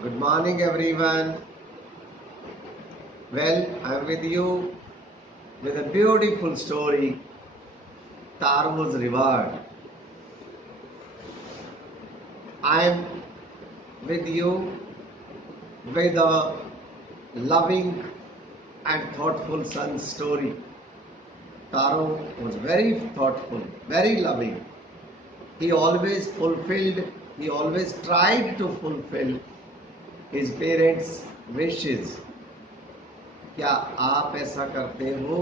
Good morning, everyone. Well, I'm with you with a beautiful story, Taro's Reward. I'm with you with a loving and thoughtful son's story. Taro was very thoughtful, very loving. He always fulfilled, he always tried to fulfill his parents' wishes. क्या आप ऐसा करते हो?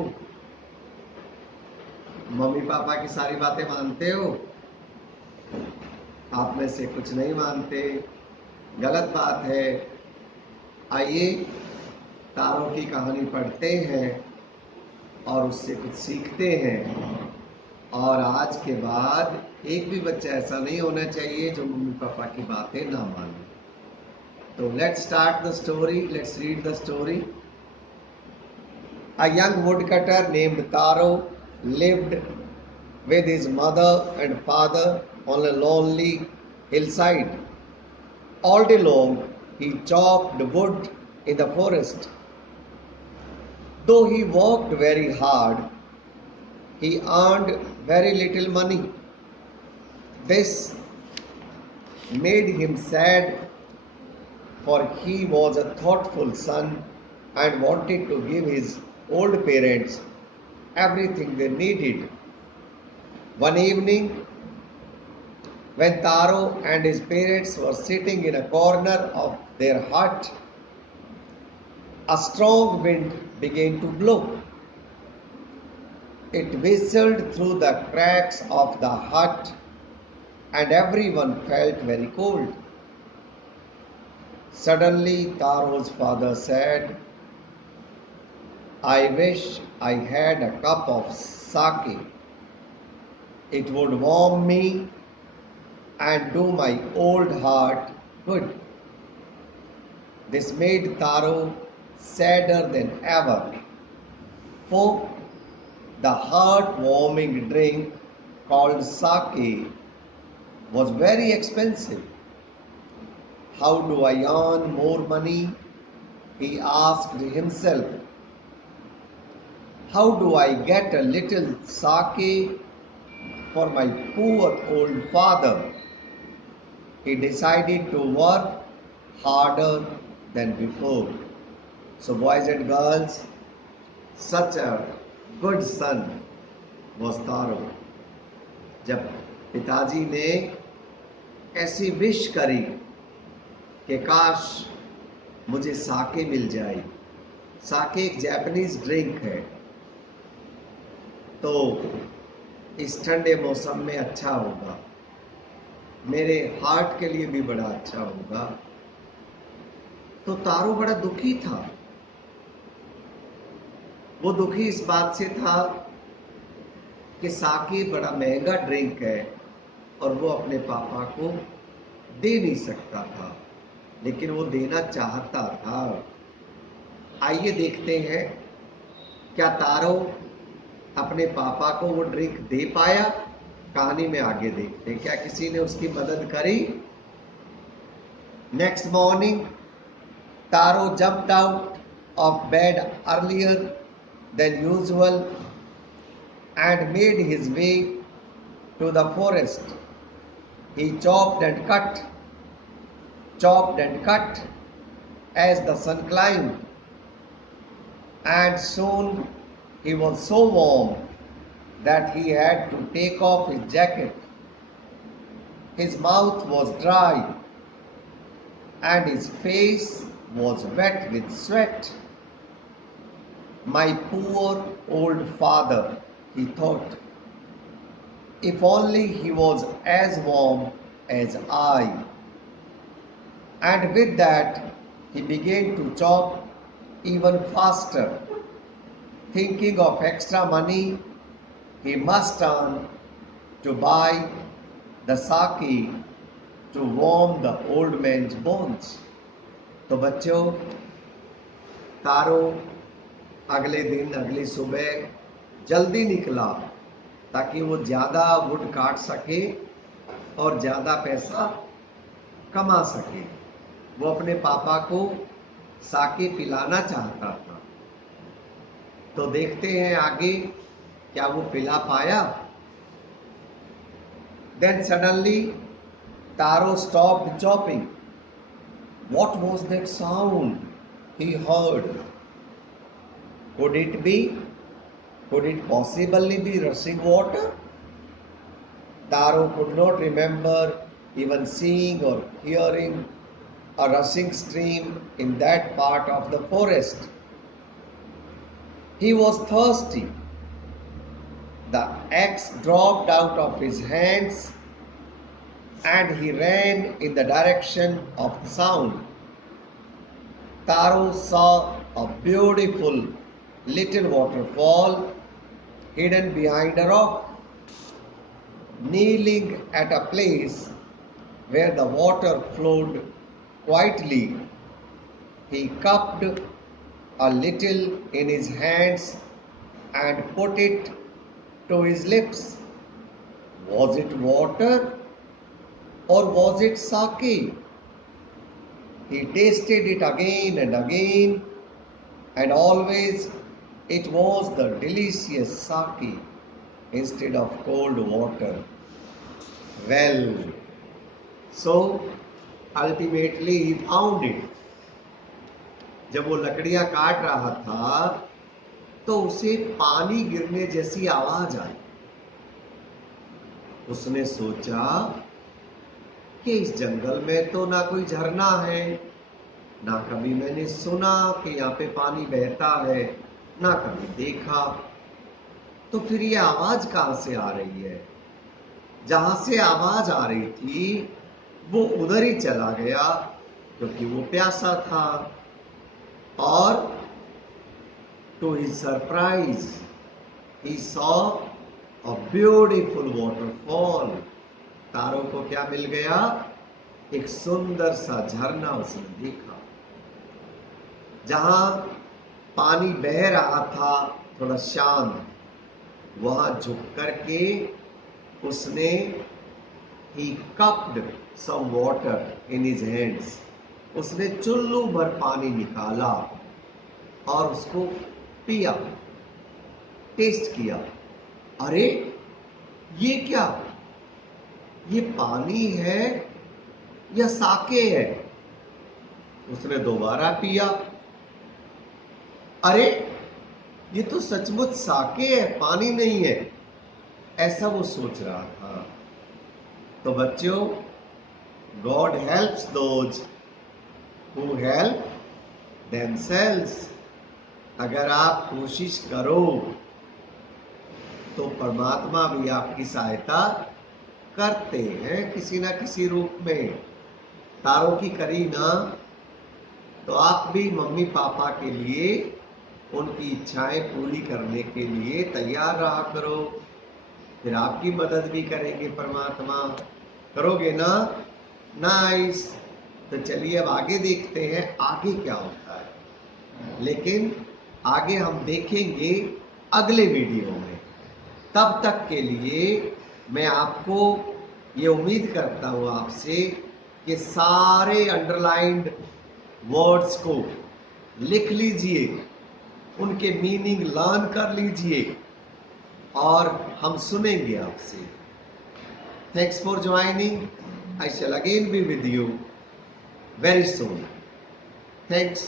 Mummy papa की सारी बातें मानते हो? आप में से कुछ नहीं मानते, गलत बात है। आइए तारों की कहानी पढ़ते हैं और उससे कुछ सीखते हैं। और आज के बाद एक भी बच्चा ऐसा नहीं होना चाहिए जो मम्मी पापा की बातें ना माने। तो let's start the story, let's read the story. A young woodcutter named Taro lived with his mother and father on a lonely hillside. All day long he chopped wood in the forest. Though he worked very hard, he earned very little money. This made him sad, for he was a thoughtful son and wanted to give his old parents everything they needed. One evening, when Taro and his parents were sitting in a corner of their hut, a strong wind began to blow. It whistled through the cracks of the hut, and everyone felt very cold. Suddenly, Taro's father said, I wish I had a cup of sake. It would warm me and do my old heart good. This made Taro sadder than ever, for the heart-warming drink called sake was very expensive. How do I earn more money? He asked himself. How do I get a little sake for my poor old father? He decided to work harder than before. So, boys and girls, such a good son was Taro. जब पिताजी ने ऐसी wish करी कि काश मुझे साके मिल जाए। साके एक जापानीज ड्रिंक है, तो इस ठंडे मौसम में अच्छा होगा, मेरे हार्ट के लिए भी बड़ा अच्छा होगा। तो तारो बड़ा दुखी था। वो दुखी इस बात से था कि साके बड़ा महंगा ड्रिंक है और वो अपने पापा को दे नहीं सकता था, लेकिन वो देना चाहता था। आइए देखते हैं क्या तारो अपने पापा को वो ड्रिंक दे पाया। कहानी में आगे देखते हैं क्या किसी ने उसकी मदद करी। Next morning Taro jumped out of bed earlier than usual and made his way to the forest. He chopped and cut as the sun climbed, and soon he was so warm that he had to take off his jacket. His mouth was dry and his face was wet with sweat. My poor old father, he thought. If only he was as warm as I. And with that, he began to chop even faster, thinking of extra money he must earn to buy the sake to warm the old man's bones. तो बच्चों, तारो अगले दिन अगली सुबह जल्दी निकला ताकि वो ज़्यादा वुड काट सके और ज़्यादा पैसा कमा सके। वो अपने पापा को साके पिलाना चाहता था। तो देखते हैं आगे क्या वो पिला पाया। Then suddenly Taro stopped chopping. What was that sound he heard? Could it be? Could it possibly be rushing water? Taro could not remember even seeing or hearing a rushing stream in that part of the forest. He was thirsty. The axe dropped out of his hands and he ran in the direction of the sound. Taro saw a beautiful little waterfall hidden behind a rock. Kneeling at a place where the water flowed quietly, he cupped a little in his hands and put it to his lips. Was it water or was it sake? He tasted it again and again, and always it was the delicious sake instead of cold water. Well, so ultimately he found it. जब वो लकड़ियां काट रहा था तो उसे पानी गिरने जैसी आवाज आई। उसने सोचा कि इस जंगल में तो ना कोई झरना है, ना कभी मैंने सुना कि यहाँ पे पानी बहता है, ना कभी देखा, तो फिर ये आवाज कहां से आ रही है। जहां से आवाज आ रही थी वो उधर ही चला गया क्योंकि वो प्यासा था। और to his surprise he saw a beautiful waterfall. Taro को क्या मिल गया? एक सुंदर सा झरना उसने देखा। जहां पानी बह रहा था थोड़ा शांत, वहां झुक करके उसने he cupped some water in his hands. उसने चुल्लू भर पानी निकाला और उसको पिया, टेस्ट किया। अरे ये क्या? ये पानी है या साके है? उसने दोबारा पिया। अरे ये तो सचमुच साके है, पानी नहीं है, ऐसा वो सोच रहा था। तो बच्चों, God helps those who help themselves. अगर आप कोशिश करो तो परमात्मा भी आपकी सहायता करते हैं किसी ना किसी रूप में। तारो की करी ना, तो आप भी मम्मी पापा के लिए उनकी इच्छाएं पूरी करने के लिए तैयार रहा करो, फिर आपकी मदद भी करेंगे परमात्मा। करोगे ना? नाइस। तो चलिए अब आगे देखते हैं आगे क्या होता है, लेकिन आगे हम देखेंगे अगले वीडियो में। तब तक के लिए मैं आपको ये उम्मीद करता हूं आपसे कि सारे अंडरलाइंड वर्ड्स को लिख लीजिए, उनके मीनिंग लर्न कर लीजिए और हम सुनेंगे आपसे। Thanks for joining. I shall again be with you very soon. Thanks.